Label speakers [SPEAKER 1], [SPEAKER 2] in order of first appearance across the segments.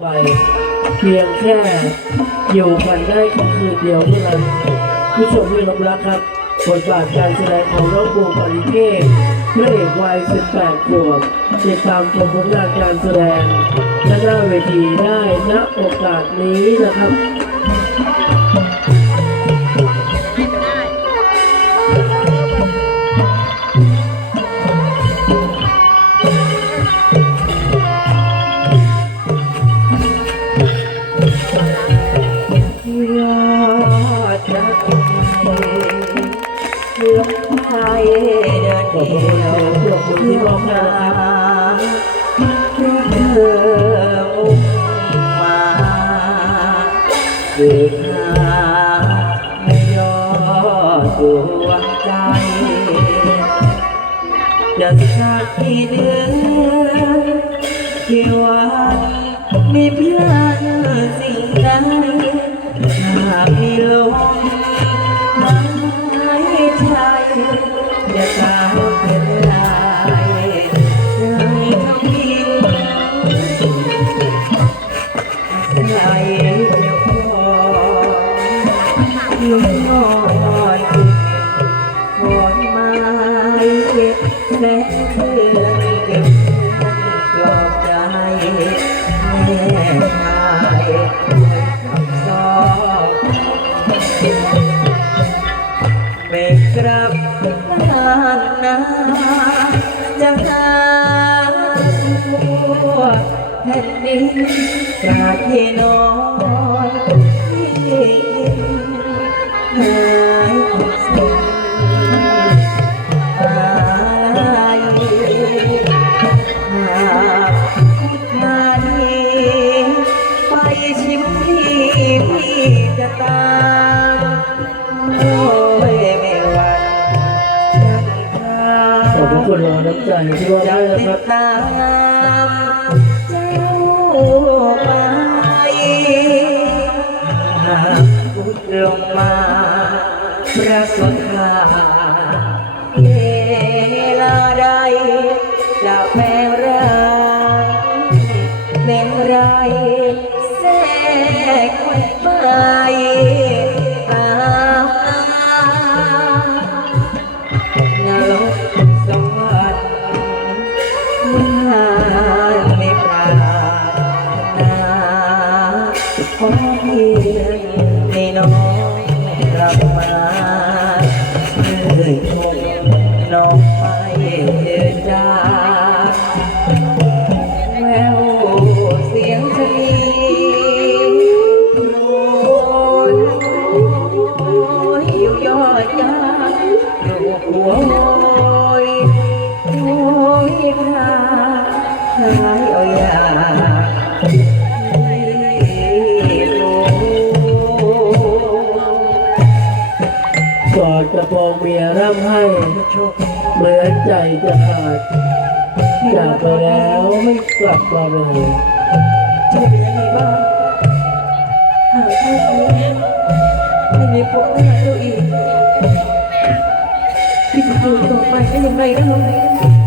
[SPEAKER 1] ไป เพียงแค่อยู่กันได้แค่คืนเดียวเท่านั้นผู้ชมที่รับรักครับบทบาทการแสดงของน้องบูปริเทศพระเอกวัย 18 ขวบติดตามชมผลงานการแสดงและหน้าเวทีได้ณโอกาสนี้นะครับ ที่มอบให้นะครับ
[SPEAKER 2] เธอมมาคือหาไม่ยอดวงใจ จะสักกี่เดือนกี่วันมีเพื่อสิ่งใดหากมีลม กราบที่นอนที่หายสิ้นอะไรหากนาทีไปชิมที่พี่จะตามโอ้ยไม่หวันฉันทา
[SPEAKER 1] ขอบพระคุณรอน้ำใจที่มอบ
[SPEAKER 2] จะ
[SPEAKER 1] ให้นะครับ
[SPEAKER 2] ตาม ลงมาประสุธา กอดกระ
[SPEAKER 1] โปรงเมียร่ำให้เหมือนใจจะขาดจากไปแล้วไม่กลับมาเลย
[SPEAKER 2] จะเป็นยังไงบ้างหากชาตินี้ไม่มีพบหน้าเจ้าอีกพี่จะอยู่ต่อไปได้ยังไงนะน้อง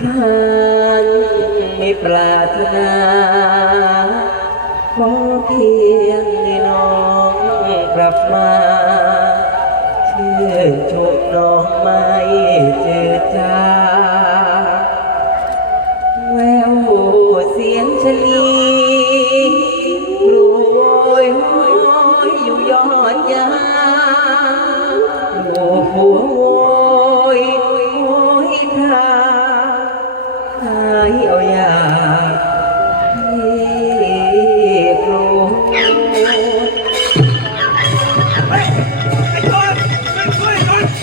[SPEAKER 2] นิพพานไม่ปรารถนาขอเพียงให้น้องกลับมา দুনিয়া